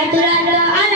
Graduando a